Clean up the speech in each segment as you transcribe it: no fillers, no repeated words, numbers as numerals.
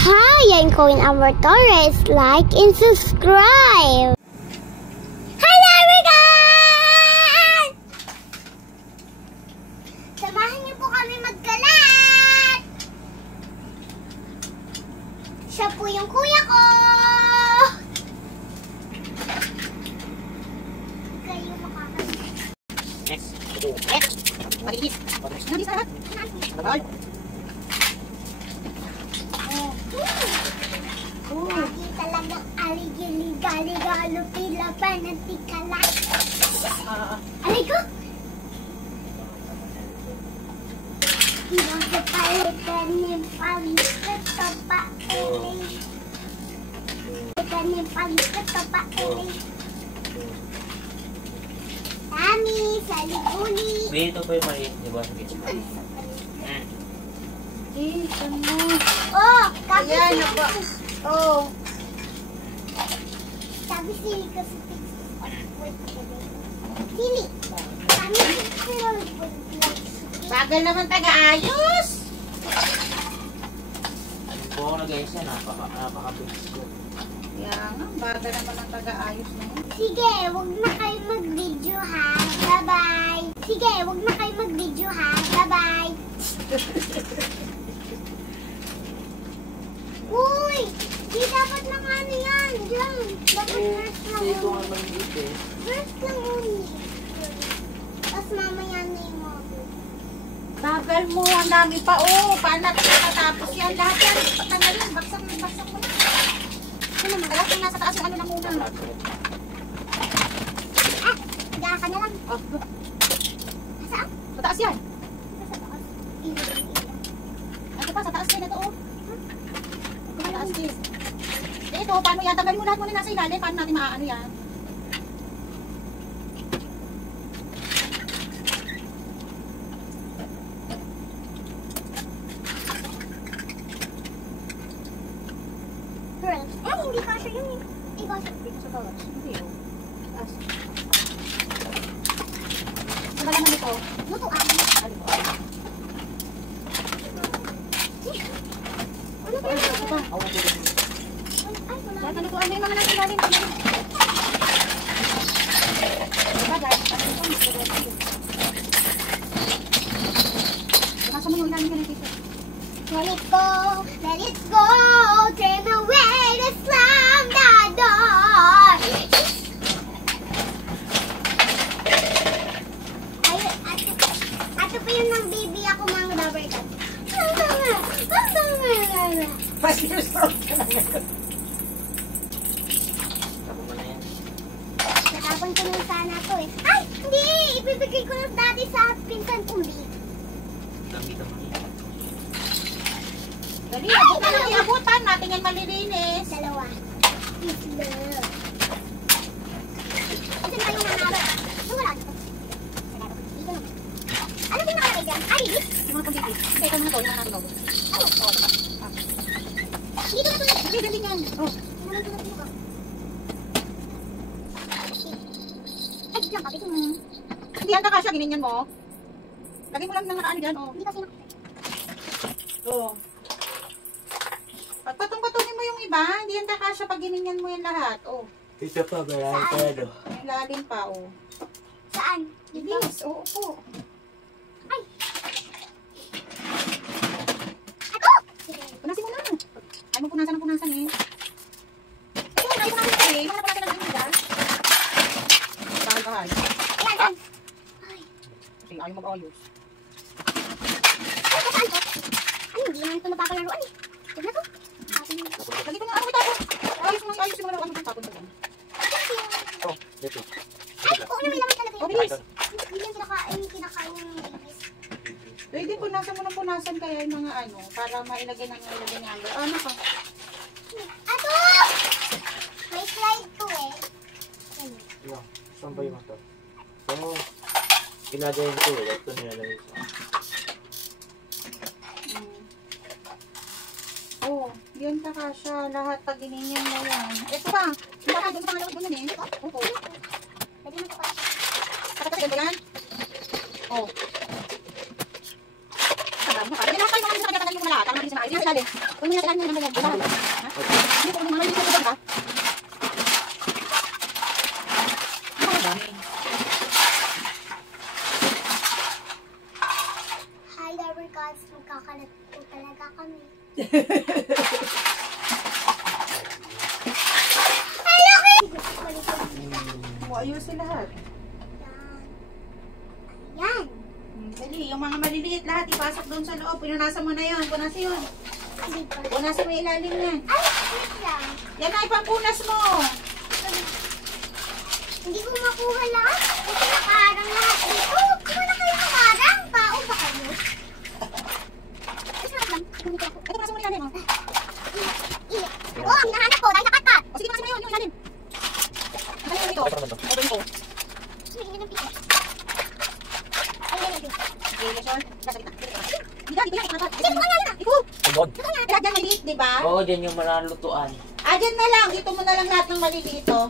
Hi, I'm Coin Amber Torres. Like and subscribe. Hello everyone! Samahan niyo po kami magkalat. Siya po yung kuya ko. Kayo makakalit. Next. Next. Malinis. Malinis na lahat. Tagal. Lagi talagang aligalo pila pa ng tikalat. Alay ko! Ibang palitan yung palikat sa pailing. Palitan yung palikat sa pailing. Tami, saliguli. Dito po yung maliit, di ba? Oh, kasi Ayan, ako. Oh. sabi sili ko sa sili. Kami Bagal naman taga-ayos. Ano po ako nag-ayos yan, napaka-bilis ko. Yan, bagal naman ang taga-ayos na yun. Sige, wag na kayo mag-video ha. Bye-bye. Sige, wag na kayo mag-video ha. Bye-bye. Uy! Di dapat lang ano yan. Diyan. Dapat first lang Dito nga ulit. maliit eh. First lang ulit. Tapos mamaya na yung mga. Bagal mo, ang dami pa. Oh, paano natin nakatapos yan? Lahat yan, tanggalin. Baksak mo na. Ano naman, lahat yung nasa taas yung ano lang muna. Ah! Higa ka na lang. Oh, Saan? sa taas yan. Sa taas. Ilaw. Ito pa, sa taas yan ito, oh. Sa taas yan. Ito, paano yan? Tanggalin mo lahat muna nasa ilalim. Paano natin maaano yan? Girl. Eh, hindi ka siya yun. Hindi ka siya. Dito sa taas. Hindi, oh. Taas. Ano ba naman ito? Lutuan. Ano ba? Ano ba yun? Ito pa. Ako na Ay, wala. Lahat na lutuan mo yung mga nasa ilalim. Bagal. Nasa mo yung ilalim ka na dito. Let it go, let it go, turn away the slam the door. Ay, ato pa yun ng baby ako mga rubber cut. Tapos mo na yan. Natapon ko lang sana to eh. Ay, hindi! Ibibigay ko lang dati sa pinsan kong baby. Gamitan mo yan. Dali, abutan natin abutan. Natin yan malilinis. Dalawa. Peace love. Ito na yung nanalo. Yung wala dito. Dito na. Ano din nakalagay dyan? Ah, really? Yung mga pambibig. Hindi, ito muna to. Yung mga natin logo. Ano? Oo, diba? Dito na to. Hindi, galing yan. Oh. Walang tulad dito. Ay, dito lang kapit. Hindi yan kakasya, gininyan mo. Lagay mo lang ng nakaano dyan, oh. Hindi kasi na. Oo. Pagpatong-patungin mo yung iba, hindi yan kakasya pag gininyan mo yan lahat, oh. Ito pa, marami pa yan oh. May lalim pa, oh. Saan? Bilis, oo po. Ay! Ako! Sige. Punasin mo na. Ay mo punasan ang punasan eh. Ito, ay punasan ka eh. Mga punasan ng ginagawa. Bahal-bahal. Ayan, ayan. Ay. Kasi ayaw mag-ayos. Ay, saan to? Ay, hindi naman ito napapalaruan eh. Huwag na to. Atin mo. Lagi ko na, ano may tapon? Ayos mo yung mga ano tapon mo dyan. Oh, dito. Ay, oo na may laman talaga Oh, yun. bilis. Hindi yung kinakain ng babies. Pwede punasan mo ng punasan kaya yung mga ano, para mailagay ng ilagay niya. Ano ka? Ato! May slide to eh. Ayun. No, saan ba yung ito? So, ilagay ito eh. Ito nilalagay ko. Oh, yun kakasya. Lahat pag gininyan mo yan. Ito pa. Hindi ka doon sa pangalawag mo yan eh. Oo. Pwede mo ito pa. Katakas ganito yan. Oh. Sabi mo ka. Hindi na kayo mga mo na lahat. Tama natin sa maayos. Yan, ilalim. Huwag mo na ilalim naman yan. Diba? Ha? Hindi ko naman malinis na ba? Ang dami. Hi, lover gods. Magkakalat po talaga kami. Ay, laki! Ayusin lahat. Ayan. Dali, yung mga maliliit lahat, ipasok doon sa loob. Pinunasan mo na yun. Punasan yun. Hindi pa. Punasan mo yung ilalim niyan. Ay, wait lang. Yan na, ipampunas mo. Hindi ko makuha lahat. Kasi nakaharang lahat dito. Kung na kayo nakaharang, tao ba kayo? Isarap lang. Bumito ako. Ito, punasan mo yung ilalim. Oh. Iya. Oo, ang nahanap ko dahil sa kakat. O, sige, punasan mo yun, yung ilalim. Ang kaya dito. O, dito. Hindi ng pizza. Ay, ay, ay. Okay, Lechon. Nasa gitna. Dito yan, ikakat. Ay, bukan nga yun. Iko. Ayun. Kaya dyan maliit, di ba? Oo, dyan yung malalutuan. Dyan na lang. Dito mo na lang lahat ng maliliit, oh.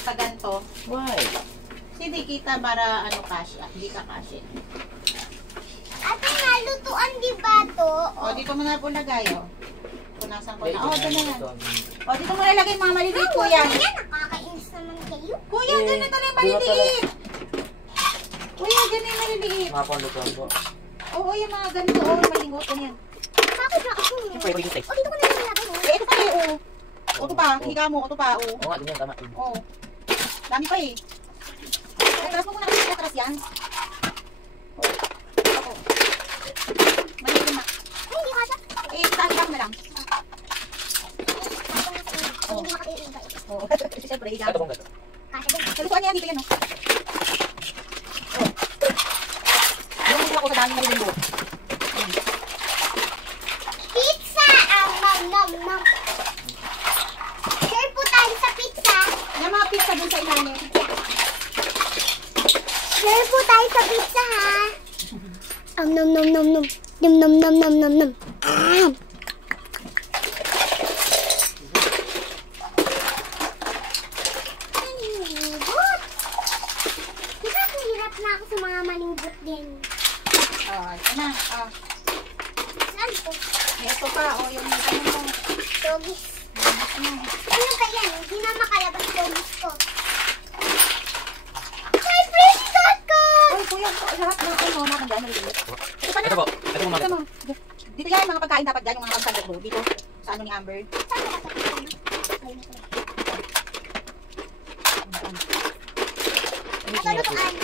Sa ganito. Why? Kasi hindi kita para ano kasya. Hindi ka kasya. Ate, nalutuan di ba to? O, dito mo na po lagay, oh. Punasan ko na. O, dyan na yan. Ito. O, dito mo na lagay yung mga maliliit, kuya. Ayan, nakakainis naman kayo. Kuya, dyan na yung maliliit. Kuya, dyan na yung maliliit. Mga panlutuan po. Oo, yung mga ganito, oh. Malingot, ganyan. Bakit na ako? Siyempre, pwede taste. O, dito ko na lang nilagay, no? Eh, ito pa eh, oh. O, ito pa. Higa mo, ito pa, oh. Oo nga, ganyan, tama. Oo. Dami pa eh. Atras mo muna kasi atras yan. Oo. Maliit na. Ay, hindi kasha. Eh, tali na lang. Hindi makakaiiba. Oo. Siyempre, higa Ito mo. pong gato. Kasha din. Kalutuan niya dito yan, oh. Oo. Yung hindi ako sa dami na rin mo. Pizza! Nom. Share po tayo sa pizza. Yung mga pizza dun sa ilalim. Share po tayo sa pizza, ha? Nom. Nom. Ang libot. Diba hirap na ako sa mga malibot din? Oh, ito na. Oh. Saan po? Ito pa, oh, yung ano mo. Doggies. Ano ba yan? Hindi na makalabas doggies ko. Hi, pretty cat ko! Ay, kuya, lahat na ano, nakandaan na rin. Ito pa na. Ito po. Ito po, Ito mga mo. Dito yan, mga pagkain dapat dyan, yung mga pagkain ko. Dito, sa ano ni Amber. Saan ka nakapagod? Ay, nako. Ito lutuan.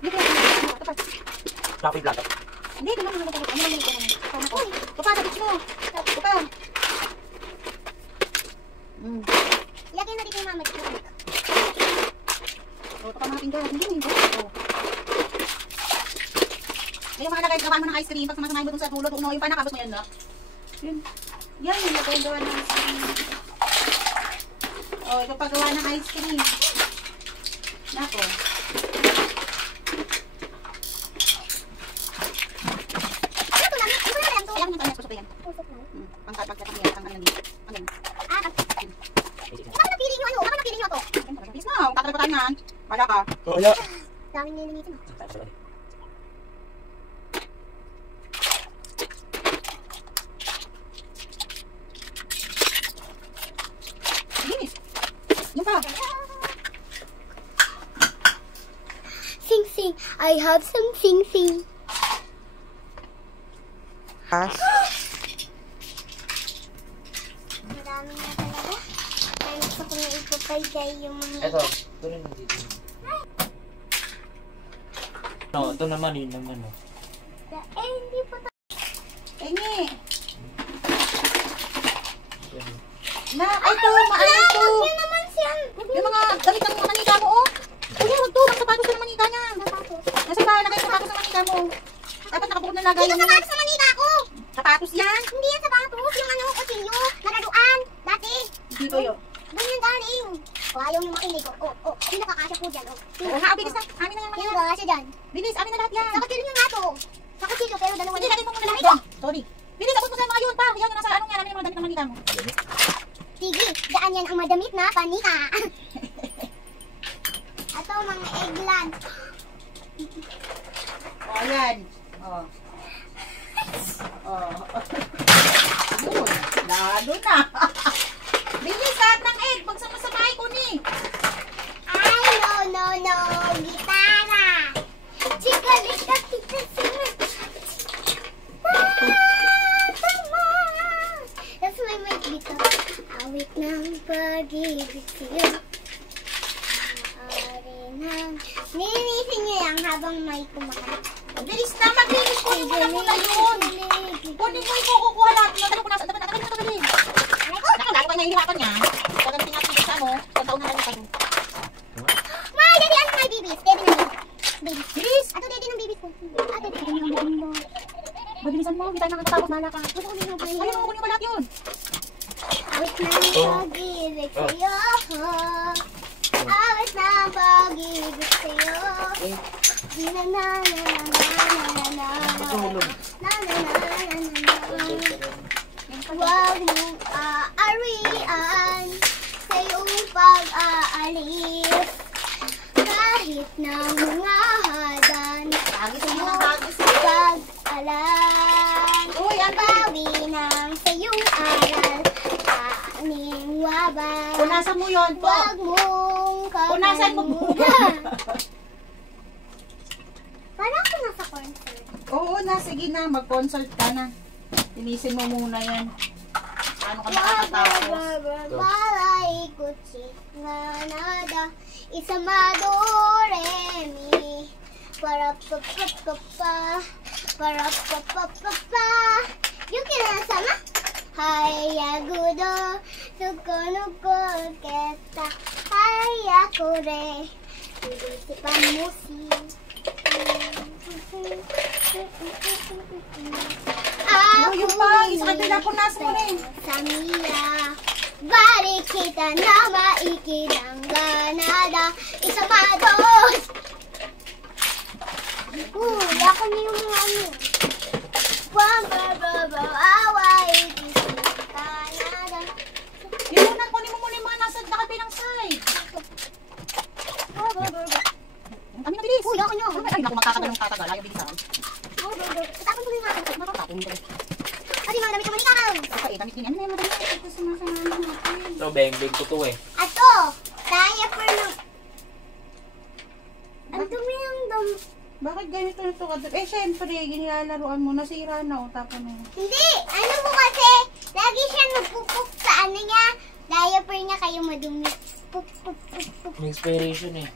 Dito yan, ito pa. Floppy plato. Hindi, ito naman, ito naman, ito naman. Ito pa, sa bitch mo. Ito pa. Ilagay mo dito yung mama. Ito pa mga pinggan. Hindi mo yung ito. Yung mga lagay, gawa mo ng ice cream. Pag sumasamahin mo dun sa tulo, yung panakabos mo yan, no? Yun. Yan, yung lagay gawa ng ice cream. Oh, ito pa gawa ng ice cream. Nako. Ano to lang? Ano na lang to? Ayan yung kanya, pusok yan. Pusok lang. Pangkatag-katag yan, pang ano dito. Ano yun? Ah, bakit napili nyo ano? Bakit napili nyo to? Bilis na, kung tatalipatan yan. Wala ka. Oo, ya. Daming nilimitin. Linis. Yung pa. Sing. I have some sing. Marami na talaga. Kaya gusto ko na ipapayday yung mga Ito, tuloy mo dito. No, ito naman, yun naman. Oh. hindi pa to. Tingi. Yan. Na, ito, maalam to. Huwag yun naman siyang. Yung mga damit ng manika mo, oh. Kuya, wag to. Ang sapatos ng manika niya. Nasa ba, lagay yung sapatos ng manika mo. Dapat nakabukod na lagay Hindi yung ka sapatos sa manika ko. sapatos yan. Hindi yan sapatos. Yung ano, kutsilyo. Nalaruan. Dati. Dito yun. Doon yung darling. O, ayaw nyo makinig. Oh. Hindi nakakasya po dyan. Oo, ha, bilis na. Amin na yan. Sino nakakasya dyan? Bilis, amin na lahat yan. Sa kutsilyo nga to. Sa kutsilyo, pero dalawa Hindi, na. lagay mo muna lahat yan. Sorry. Bilis, abot mo sa mga yun pa. Yan yung nasa anong yan. Amin yung mga damit ng manika mo. Sige, daan yan ang madamit na panika. Ito, mga eggplant. O, ayan. O. Oh. Yun, lalo na. Bilis lahat ng egg. Magsama-samay ko ni. Ay, no. Gitara. Chika, lika, kita, sima. Tama. Tapos may mic dito. Awit ng pag-ibig sa'yo. Maaari ng... Nilinisin niyo yan habang may kumakain. Bilis na, maglinis. Kunin mo na muna yun. Kunin mo yung kukuha lahat. Nagano ko nasa. Tagalin. Naku, lalo kayo nahihirapan niya. Pag ang pinag-pinag sa mo, pagkaon na lang yung tayo. May, daddy, ano my babies? Daddy na yun. Babies. Bilis! Ato, daddy ng babies ko. Daddy ng babies mo. Mabilisan mo, hindi tayo nakatapos, mahala ka. Ayun, kunin mo lahat yun. Awit ng pag-ibig sa'yo. Awit ng pag-ibig sa'yo. Huwag mong aarian sa iyong pag-aalis. Kahit na mga hadan Hagis mo ng hagis. pag-alan. Uy, ang Bawi ng sa iyong aral. Aming wabang. punasan mo yun po. Huwag mong Punasan mo po. Parang ako nasa concert. Oo na, sige na, mag-consult ka na. Tinisin mo muna yan. Paano ka makakatapos? Balay kuchit nga nada. Isamado remi. Para pa pa pa pa. Para pa pa pa pa. Yung kinasama. Hayagudo. Sukonuko keta. Hayakure. Isipan musi. Yung pa, isa kabila ko nasa mo rin. Samia, bari kita na maikidang ganada. Isamados! Ako niyo yung mga ano. Away, Canada. Yun muna, kunin mo muna yung mga nasa kabilang side. Ang dami na bilis. Uy, ako niyo. Ay, naku, magkakagal. Ayaw bilisan. Itapon ko yung mga ano. Nakatapon ko. Adi, mga damit naman ikaw. Okay, damit din. Ano na yung madami? Ito sumasama natin. So, beng ko to eh. Ato, kaya pa ng... Ang dumi ng dum... Bakit ganito na ito? Eh, syempre, ginilalaruan mo. Nasira na, o. Tapon na yun. Hindi, ano mo kasi, lagi siya nagpupuk sa ano niya, diaper niya kayo madumi. Pup. May expiration eh.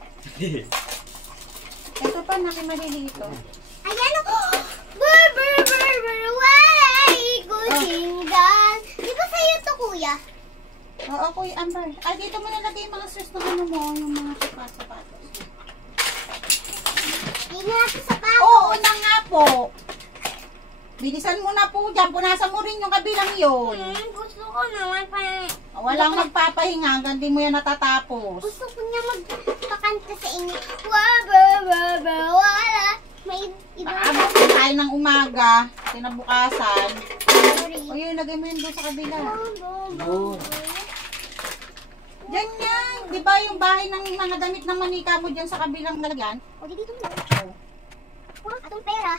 Ito pa, nakimalili ito. Ayan o, walay kusingan. Di ba sa'yo to, kuya? Oo, Kuya Amber. Ah, dito mo nalagay yung mga sus na ano mo, yung mga sapatos. Hindi nga ito sa bago. Oo, na nga po. Bilisan mo na po dyan. Punasan mo rin yung kabilang yun. Gusto ko naman pa. Walang magpapahinga hanggang di mo yan natatapos. Gusto ko niya magpakanta sa inyo. Wala. May iba. Paabot na tayo ng umaga, kinabukasan. Sorry. O yun, lagay mo yun doon sa kabila. Yun. Diyan yan. Di ba yung bahay ng mga damit ng manika mo dyan sa kabilang lalagyan? O, dito mo. Atong pera.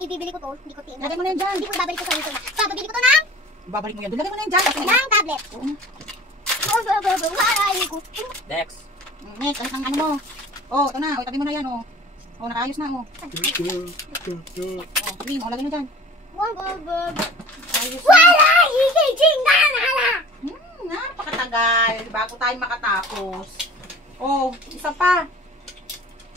Ibibili ko to. Hindi ko tingnan. Lagay mo na yan dyan. Hindi ko babalik ko sa ito. Babalik ko to ng Babalik mo yan doon. Lagay mo na yan dyan. tablet. Oo. Wala ko. Next. Next, ang ano mo. Oh, ito na. O, tabi mo na yan. Oh, nakaayos na. Oh, sabi mo. Lagay mo dyan. Ayos na. Wala! Higiging ganala! Napakatagal. Bago tayo makatapos. Oh, isa pa.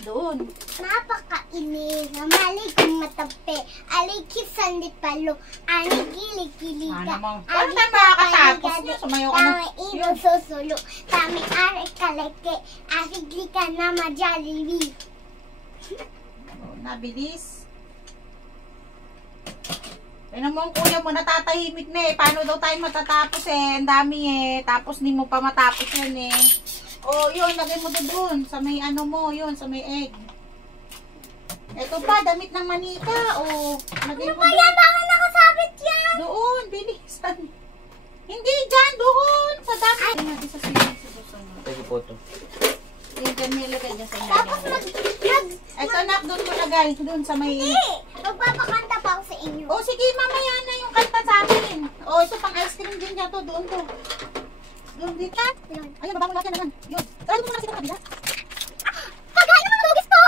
Doon. Napakainis. Mali kong matapi. Alikis-sandit palo. Anigili-giliga. Ano mo? Paano tayo makakatapos niyo? Sumayo ka na. Tami ino susulo. Tami are kaleke. Asigli ka na majaliwi. Oh, nabilis. Tignan mo ang kuya mo, natatahimik na eh. Paano daw tayo matatapos eh? Ang dami eh. Tapos di mo pa matapos yan eh. Oh, yun, lagay mo doon. Sa may ano mo, yun, sa may egg. Ito pa, damit ng manika. Oh, lagay mo Kaya bakit nakasabit yan? doon, bilisan. Hindi dyan, doon. Sa dami. Ay, natin sa silang sa susunod. Pwede po to. Yung dyan nilagay dyan sa Tapos ilalim. Ito anak, doon mo lagay. Doon sa may... Hindi! Magpapakanta pa ako sa inyo. O sige, mamaya na yung kanta sa akin. O, ito pang ice cream din yan to. Doon to. Doon dito. Yun. Ayun, baba mo lahat yan. Ayan. Yun. Sarado mo muna kasi ito kabila. Pagkain ng lugis ko!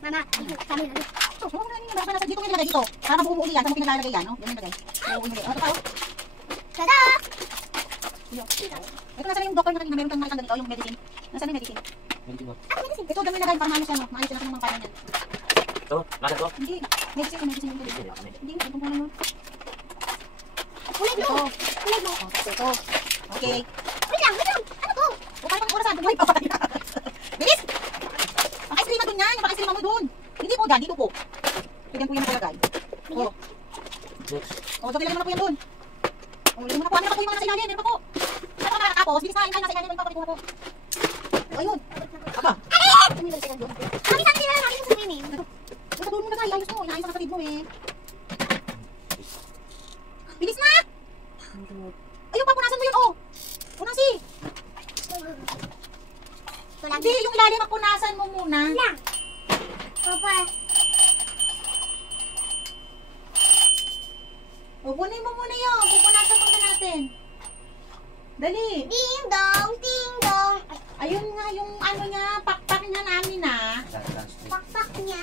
Mama, kami na. So, huwag mo na ninyo. Baka nasa dito kayo nilagay dito. Para mabubuuli yan. Saan mo pinaglalagay yan, no? Yan yung lagay. Mabubuuli mo. O, ito pa, o. Tada! Yun. Ito, nasa na yung doctor na kanina. Meron kang makikang ganito, yung medicine. Nasa na yung medicine? Medyo ba? Ito, dami nilagay para maayos yan, no? Maayos yan ng mga kaya niyan. Ito? Nasa to? Hindi. Medicine yung medicine. Hindi, ito po naman. Kulay Ito. blue. Kulay blue. O, tapos ito. Okay. Wait lang, wait lang. Ano to? O, kaya pang orasan. Buhay pa pa. Bilis! Ang ice cream na dun yan. Yung ice cream mo dun. Hindi po dyan. Dito po. Tignan po yan nakalagay. O. Next. O, so bilagyan mo na po yan dun. O, bilagyan mo na po. Ano na po yung mga nasa ilalim? Meron pa po. Ano pa nakakapos? Bilis na. Yung kayo nasa ilalim. Meron pa po. Ito na po. O, ayun. Aba. Kami sa nila namin sa swimming. Ito doon mo na tayo. Ayos mo. Inaayos ang kapatid mo eh. Bilis na! Ayun pa. Punasan mo yun. O. Punasi. Wala. Hindi. Yung ilalim ang punasan mo muna. Lang. Papa. O, kunin mo muna yun. Pupunasan muna natin. Dali. Ding dong, ding dong. Ayun nga yung ano niya. Pakpak niya namin ah. Pakpak niya.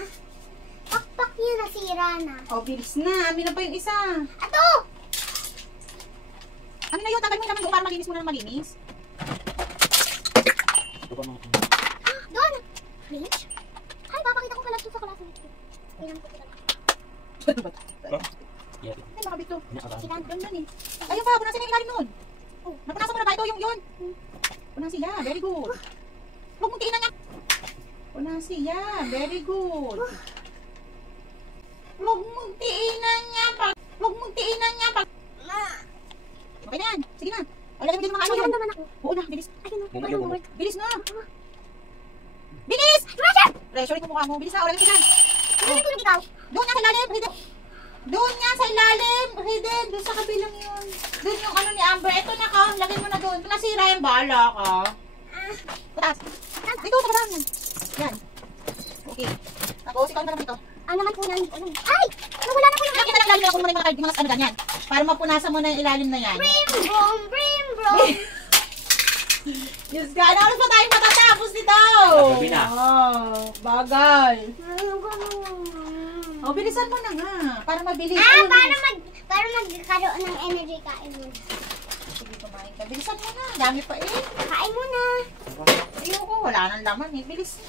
Pakpak niya nasira na. O, bilis na. Amin na pa yung isa. Ato! Ano na yun? Tagal mo naman doon para malinis mo na ng malinis. Ito pa mga. Doon! Rich? Ay, papakita ko pala ito sa klase. Ilang ko pala. Yeah. Ay, makabit to. Ilan? Doon yun eh. Ayun pa, punasin na yung ilalim nun. Oh. Napunasan mo na ba? Ito yung yun. Punasin yan. Very good. Huwag mong tiinan niya. Punasin yan. Very good. Huwag mong tiinan niya pag... Huwag mong tiinan niya pag... Okay na yan. Sige na. O, lagay mo din mga ano yun. naman ako. Oo na, bilis. Ay, ano? Bumalik, bumalik. Bilis na. Bilis! Russia! Pressure yung mukha mo. Bilis na. O, lagay mo dyan. Ano yung tulog ikaw? Doon nga sa ilalim, hidden. Doon nga sa ilalim, hidden. Doon sa kabilang yun. Doon yung ano ni Amber. Ito na ka, lagay mo na doon. Kung nasira yung bala ka. Pataas. Dito, sa baba. Yan. Okay. Tapos, ikaw naman dito. Ang naman po na, ano? Ay! Nawala na po yung Lagyan na lang ilalim na kung muna yung mga ano ganyan. Para mapunasan mo na yung ilalim na yan. brim brom, brim brom. Diyos ka, ano oras pa tayo matatapos nito? Gabi na. Oh, bagal. O, bilisan mo na nga. Para mabilis. Ayun, Para magkaroon ng energy, kain mo. sige, kumain ka. Bilisan mo na. Dami pa eh. Kain mo na. Ayoko, wala nang laman eh. Bilis.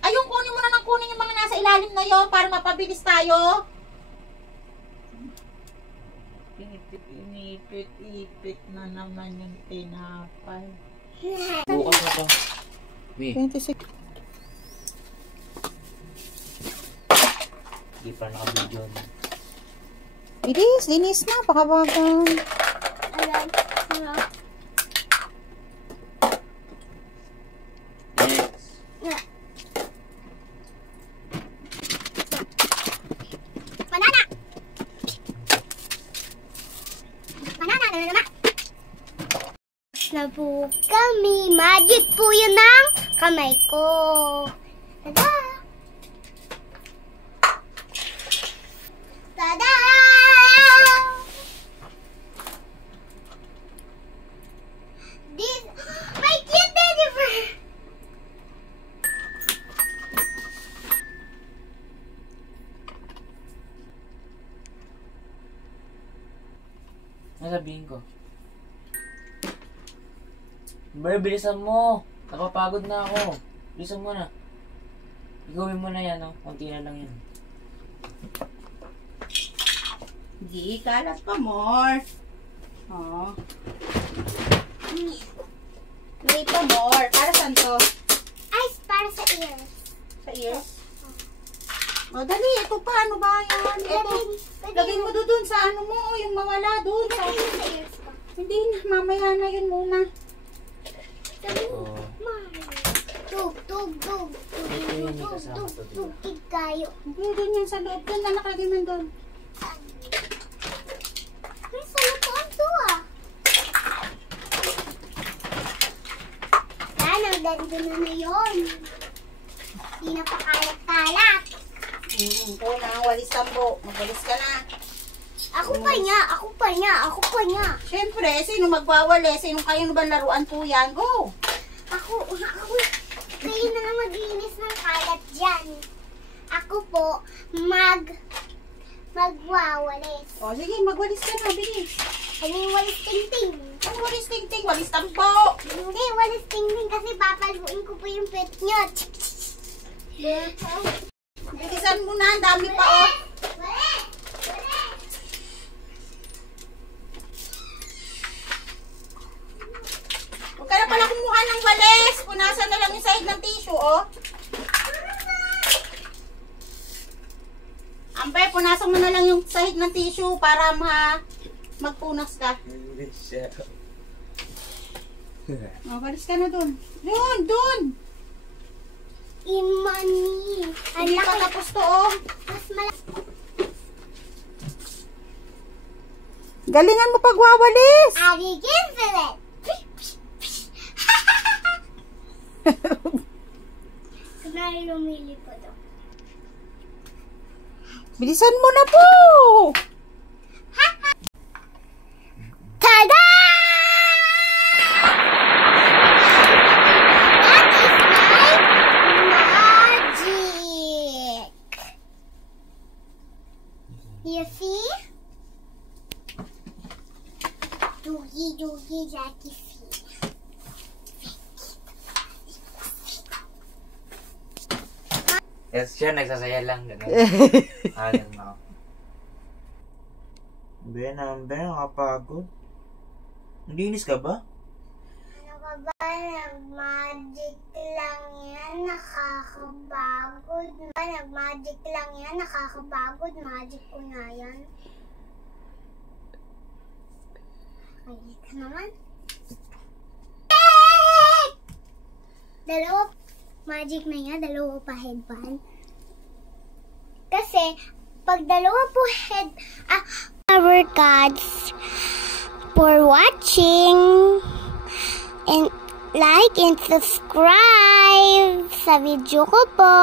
Ayun, kunin mo na ng kunin yung mga nasa ilalim na yon para mapabilis tayo. Inipit na naman yung tinapay. Bukas na to. Bi, 26. di pa naka-video na. Bilis, linis na. Pakabagang. Alam. Next. Banana! Banana na naman. Na po kami. Magic po yun ng kamay ko. Tada! Tada! This, my cute teddy bear! Ano sabihin ko? Ber, bilisan mo. Napapagod na ako. Bilisan mo na. Igawin mo na yan, no? Kunti na lang yan. Di, kalat pa more. Oh. Wait pa more. Para saan to? Ay, para sa ears. Sa ears? O, dali. Ito pa. Ano ba yan? Ito. Lagay mo doon sa ano mo. Yung mawala doon. Sa... Lagay mo sa ears ko. Hindi na. Mamaya na yun muna. Oh. Tug, tug, tug. Ito yun, may kasama to, diba? Tugig kayo. Hindi, doon yan sa loob. Doon na nakalagay man doon. Ay, salutuan to ah. Sana, ganda na yun. Hindi na pa kalat-kalat. Ito na ang walis tambo. Magwalis ka na. Ako pa niya. Siyempre, sino magwawalis? Sino kayo ba laruan po yan? Go! Ako. Kayo na lang maglinis ng kalat dyan. Ako po, magwawalis. O, sige, magwalis ka na, bilis. Kaming walis ting-ting. Ang walis ting-ting, walis tambo. Hindi, walis ting-ting kasi papaluin ko po yung pet niyo. Bilisan mo na, ang dami pa, oh. Huwag ka na pala kumuha ng walis. Punasan na lang yung sahig ng tissue, oh. Ampay, punasan mo na lang yung sahig ng tissue para magpunas ka. Oh, walis ka na dun. Dun! Imani. Hindi pa tapos to, oh. Mas malaki. Galingan mo pagwawalis. Ari Ginfilet. Kunwari lumili po to. Bilisan mo na po. Tada! That is my magic. You see? Doogie, Jackie see. Yes, siya nagsasaya lang. Ganun. Ganun ako. Ben, nakapagod. Nalinis ka ba? Ano ka ba? Nag-magic lang yan. Nakakapagod. Nag-magic lang yan. Nakakapagod. Magic ko na yan. Ay, ka naman. Dalawa. Magic na yan. Dalawa pa headband. Kasi, pag dalawa po our gods for watching and like and subscribe sa video ko po.